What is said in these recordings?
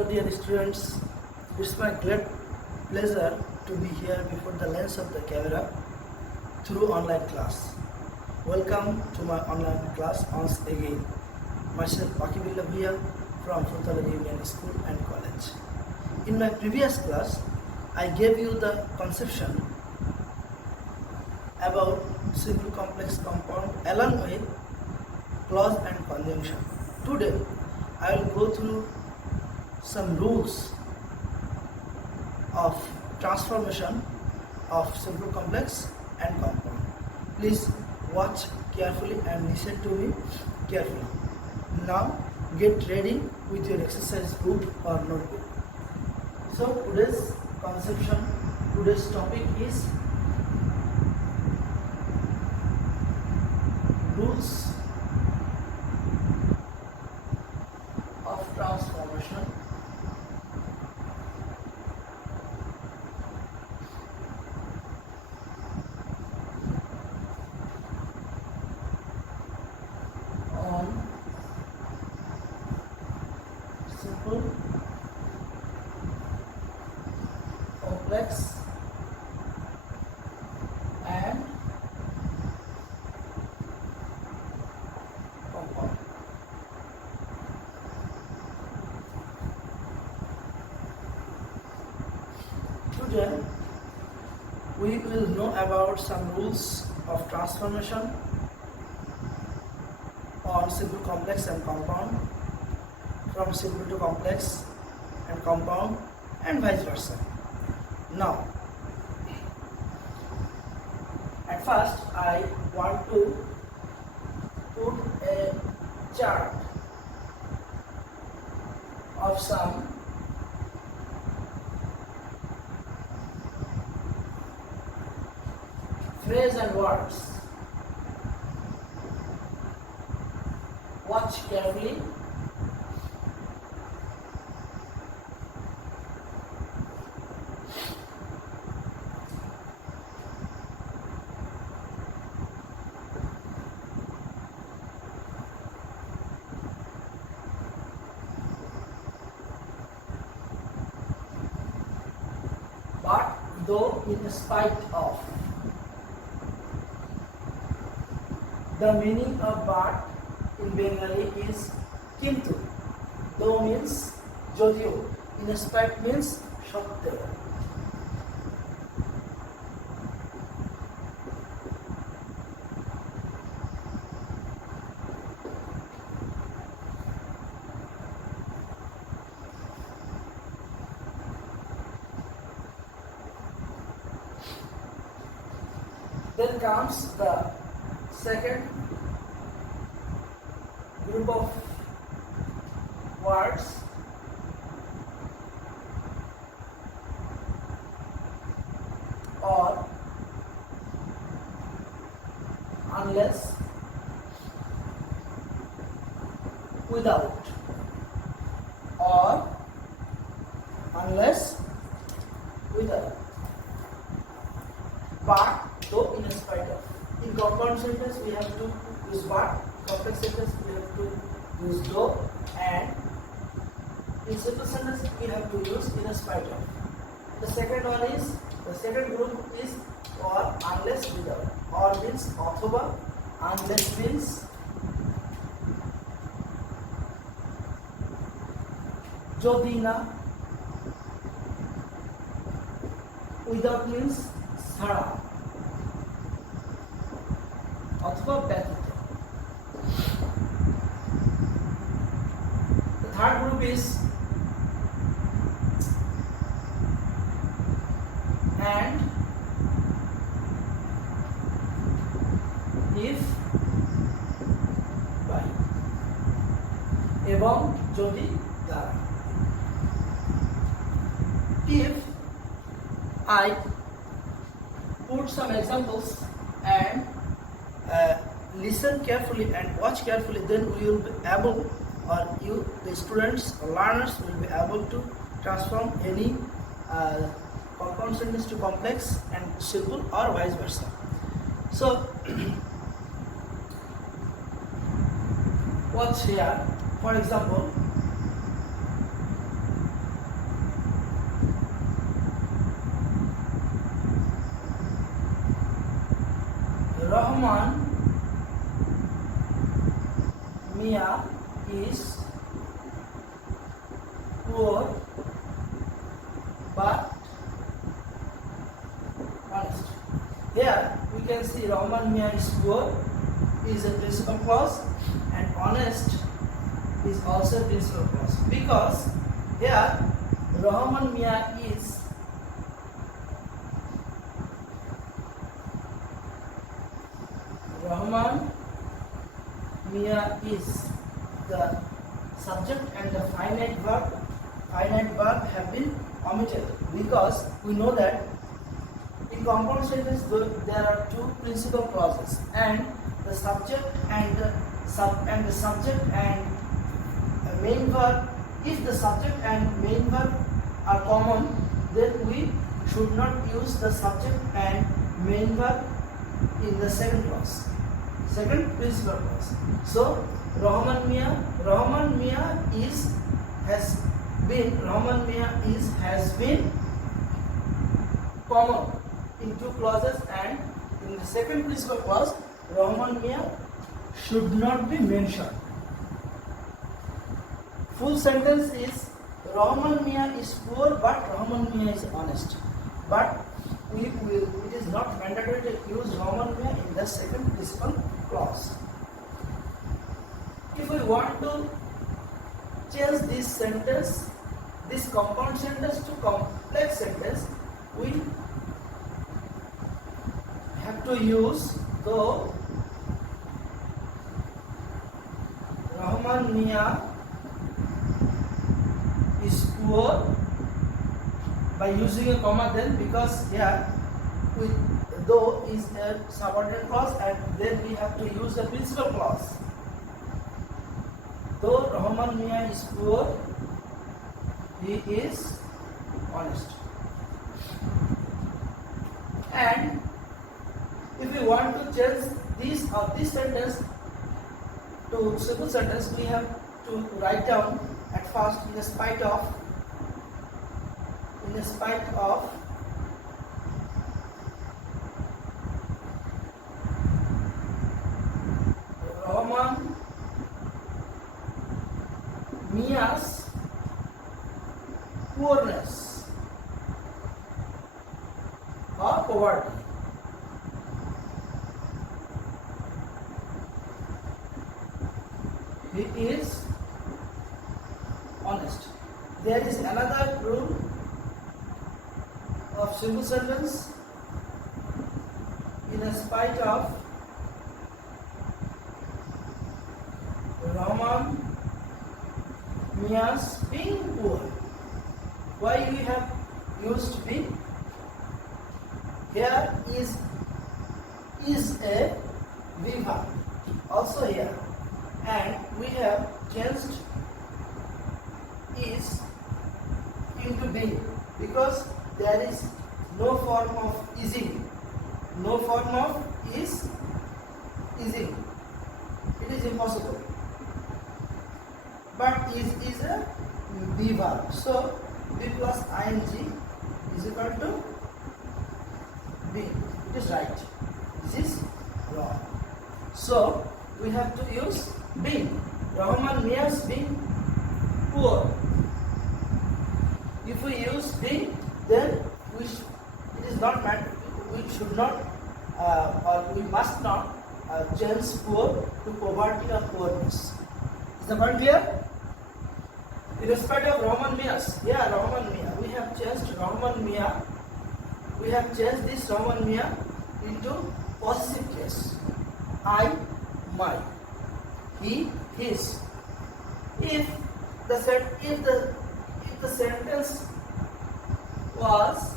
Hello dear students, it's my great pleasure to be here before the lens of the camera through online class. Welcome to my online class once again. Myself Pakibullah Bhaiya from Furtala Union School and College. In my previous class, I gave you the conception about simple complex compound along with clause and conjunction. Today, I will go through some rules of transformation of simple complex and compound. Please watch carefully and listen to me carefully. Now get ready with your exercise book or notebook. So today's topic is rules of transformation on simple complex and compound. Today we will know about some rules of transformation on simple complex and compound, from simple to complex and compound, and vice versa. Now, at first I want to put a chart of some phrase and words. Watch carefully. But though in spite of. The meaning of but in Bengali is kintu. Though means jodhio. In spite means shotteo. Then comes the second group of words or unless, without, or unless, without, but, though, in spite of. In compound sentence we have to use but, complex sentence we have to use though, and in simple sentence we have to use in spite of. The second group is or, unless, without. Or means othoba, unless means jodi na, without means chhara অথবা ব্যতীত. The third group is and, if, by, এবং যদি দ্বারা. If I put some examples and listen carefully and watch carefully, then we will be able, or you, the students or learners, will be able to transform any compound sentence to complex and simple, or vice versa. So watch here. For example, is poor but honest. Here we can see Rahman Mia is poor is a principal clause and honest is also a principal clause, because here Rahman Mia is the subject and the finite verb have been omitted, because we know that in compound sentence there are two principal clauses, and the subject and main verb. If the subject and main verb are common, then we should not use the subject and main verb in the second clause, second principal clause. So Rahman Mia has been common in two clauses, and in the second principal clause Rahman Mia should not be mentioned. Full sentence is Rahman Mia is poor but Rahman Mia is honest. But it is not mandatory to use Rahman Mia in the second principal clause. If we want to change this sentence, this compound sentence to complex sentence, we have to use the Rahman Mia is poor by using a comma then, because here with though is a subordinate clause and then we have to use the principal clause. Though Rahman Mia is poor, he is honest. And if we want to change this sentence to simple sentence, we have to write down at first in spite of Rahman Mia's poorness or poverty. He is honest. There is another rule of simple sentence in spite of Rahman Mia's being poor. Why we have used be? Here is a verb also here, and we have changed is into be, because there is no form of ising, no form of ising. It is impossible. But is a be verb. So be plus ing is equal to be. It is right. This is wrong. So we have to use be. Rahman Mia's being poor. If we use be, then it is not mandatory. We should not or we must not change poor to poverty or poorness. Is the point clear? In respect of Rahman Mia's, Rahman Mia, we have changed Rahman Mia. We have changed this Rahman Mia into possessive case. I, my, he, his. If the sentence was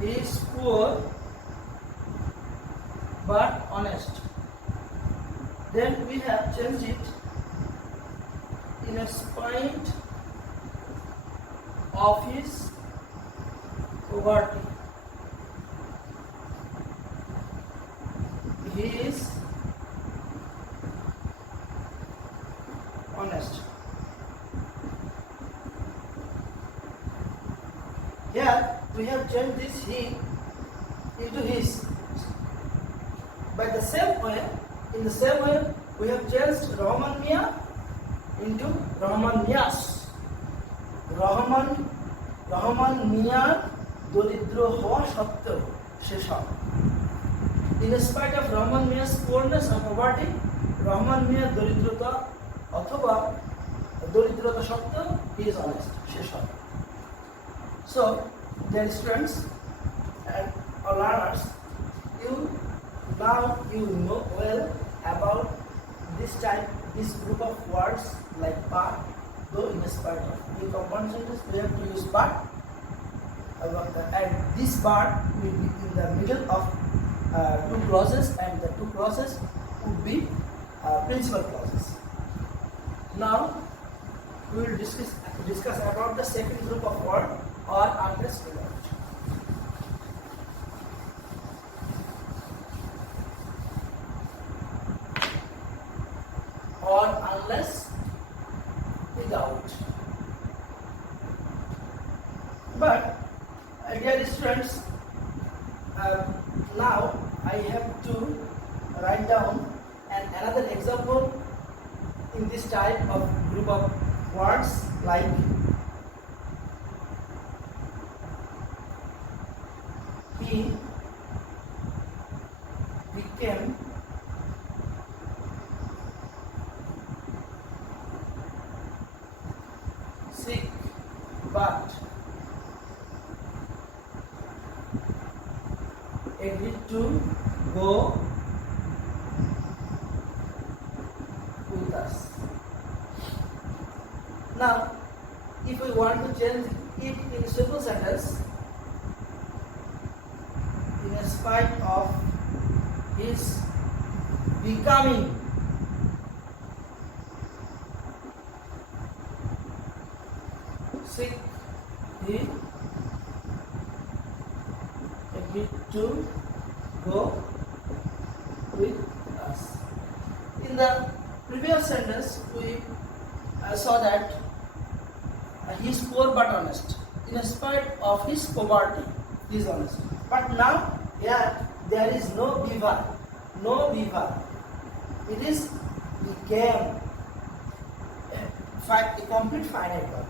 he is poor but honest, then we have changed it in spite of his poverty. He is honest. Here we have changed this he into his. By the same way, In the same way, we have changed Rahman Mia into Rahman Mias. Rahman মিয়ার দরিদ্র হওয়া সত্ত্বেও সে সৎ। In spite of Rahman Mia's poorness or poverty, Rahman মিয়ার দরিদ্রতা অথবা দরিদ্রতা সত্ত্বেও he is honest, সে সৎ। So, dear students and learners, you know well about this group of words like but, though in spite of. In compound sentence we have to use but, and this but will be in the middle of two clauses, and the two clauses would be principal clauses. Now we will discuss about the second group of word, or unless without. Or unless without. But dear students, now I have to write down another example in this type of group of words, like he became sick but agreed to go with us. Now, if we want to change it in simple sentence, in spite of his becoming sick, he agreed to go with us. In the previous sentence, we saw that he is poor but honest. In spite of his poverty, he is honest. But now, here there is no beaver. It is became a complete finite verb.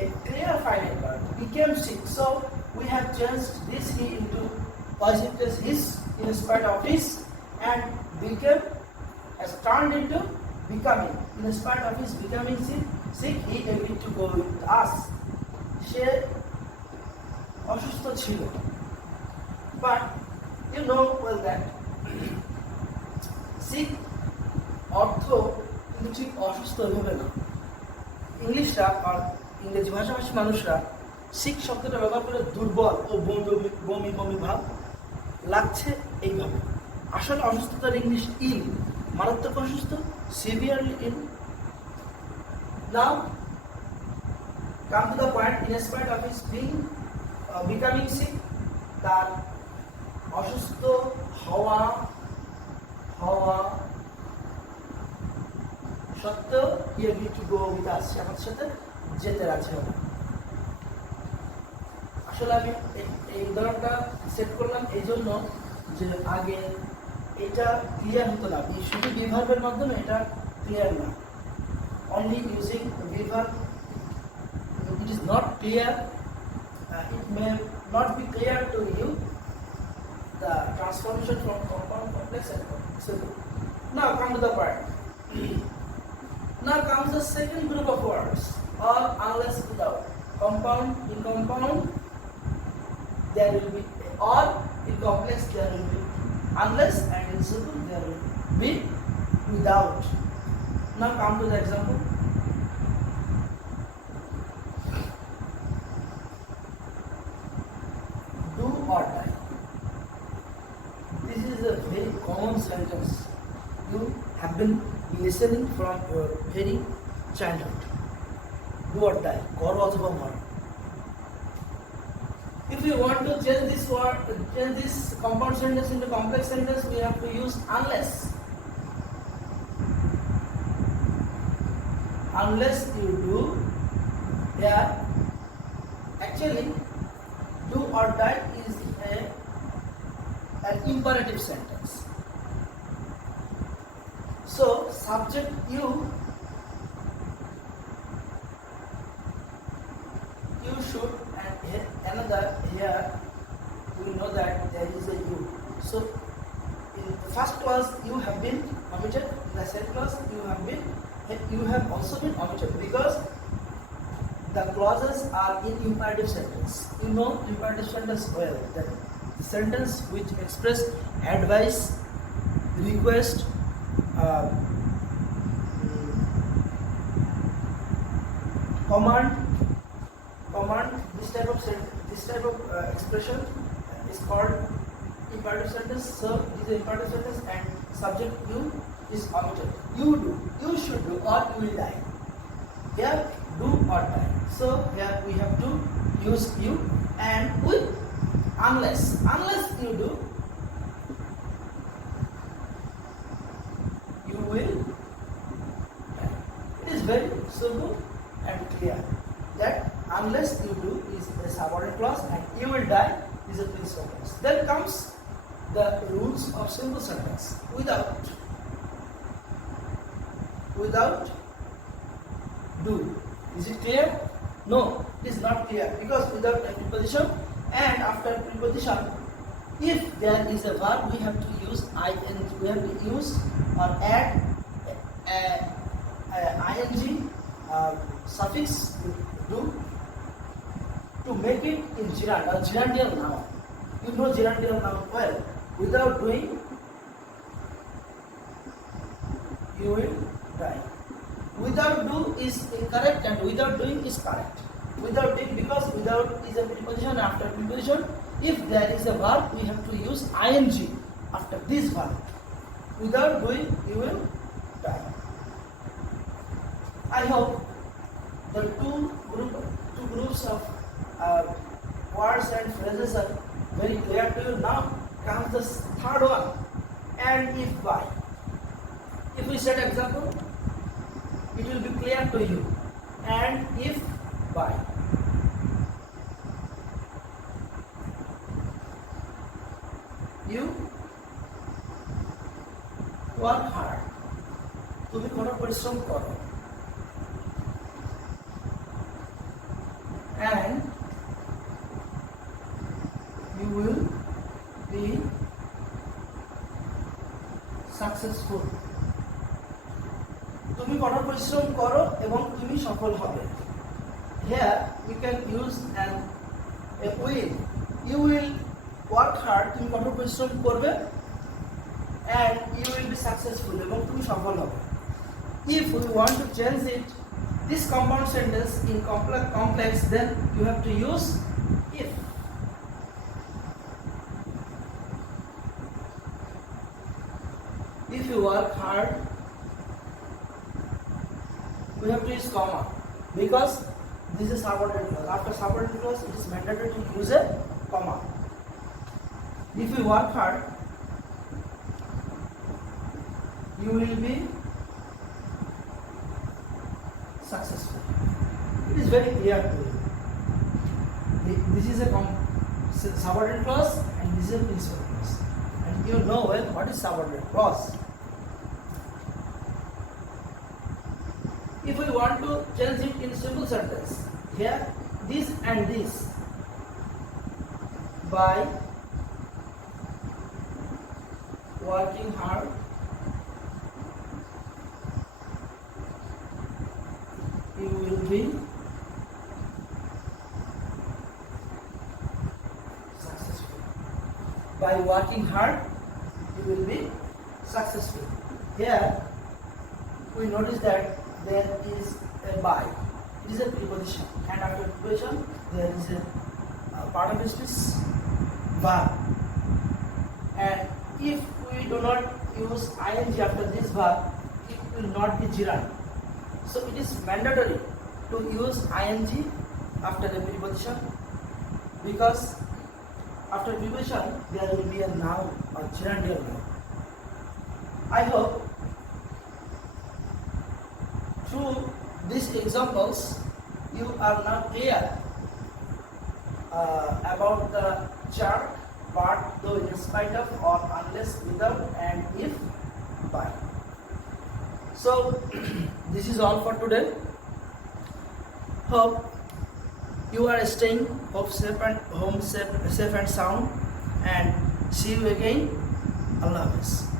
A clear finite verb, became sick. So we have changed this he into positive his, in spite of his, and became has turned into becoming. In spite of his becoming sick, he agreed to go with us. সে অসুস্থ ছিল, but you know well that sick অর্থ কিন্তু ঠিক অসুস্থ হবে না। ইংলিশরা আর ইংরেজি ভাষাভাষী মানুষরা সিক শব্দটা ব্যবহার করে দুর্বল ও বমি বমি ভাব লাগছে এইভাবে। আসলে অসুস্থতার ইংলিশ ইল, মারাত্মক অসুস্থ, severely ill. Now come to the point, in spite of his becoming sick, তার অসুস্থ হওয়া সত্ত্বেও he agreed to go with us, আমাদের সাথে যেতে রাজি হবে। আসলে আমি এই উদাহরণটা সেট করলাম এই জন্য যে আগে এটা ক্লিয়ার হতো না, শুধু বিভার্বের মাধ্যমে এটা ক্লিয়ার না। Only using be verb it is not clear, it may not be clear to you the transformation from compound, complex and simple. Now come to the part. Now comes the second group of words, or unless without. Compound, in compound there will be, or in complex there will be unless, and in simple there will be without. Now come to the example. Do or die. This is a very common sentence. You have been listening from your very childhood. Do or die. Koro othoba maro. If we want to change this word, change this compound sentence into complex sentence, we have to use unless. Unless you do, yeah. Actually, do or die is an imperative sentence. So subject you should, and another here we know that there is a you. So in the first clause you have been omitted, in the second clause you have also been omitted because the clauses are in imperative sentence. You know imperative sentence well, that the sentence which express advice, request, command, this type of expression is called imperative sentence. So it is an imperative sentence and subject you is omitted. You do, you should do, or you will die. Here do or die. So here we have to use you, and with unless you do, you will die. It is very simple and clear that unless you do is a subordinate clause and you will die is a principal clause. Then comes the rules of simple sentence. Without do. Is it clear? No, it is not clear because without a preposition and after preposition, if there is a verb, we have to use ing. We have to use or add ing suffix do to make it in gerund or gerundial noun. You know gerundial noun well. Without doing, you will die. Without do is incorrect and without doing is correct. Without doing, because without is a preposition, after preposition, if there is a verb, we have to use ing after this verb. Without doing, you will die. I hope the two groups of words and phrases are very clear to you. Now comes the third one, and if by. If we set example, it will be clear to you. And if by. You work hard. তুমি কোনো পরিশ্রম করো। And you will be successful. তুমি কঠোর পরিশ্রম করো এবং তুমি সফল হবে। Here we can use a will. You will work hard. তুমি কঠোর পরিশ্রম করবে and you will be successful এবং তুমি সফল হবে. If we want to change it, this compound sentence in complex, then you have to use if. If you work hard, we have to use comma because this is subordinate clause. After subordinate clause, it is mandatory to use a comma. If you work hard, you will be successful. It is very clear to you. This is a subordinate clause and this is a principal clause. And you know well what is subordinate clause. If we want to change it in simple sentence, here this and this by working hard you will be successful. By working hard you will be successful. Here we notice that there is a by. It is a preposition, and after preposition there is a part of speech verb. And if we do not use ing after this verb, it will not be gerund. So it is mandatory to use ing after the preposition because after preposition there will be a noun or gerundial noun. I hope through these examples you are now clear about the chart part, though in spite of or unless, without and if by. So this is all for today. Hope you are staying home safe and sound, and see you again. Allah Hafiz.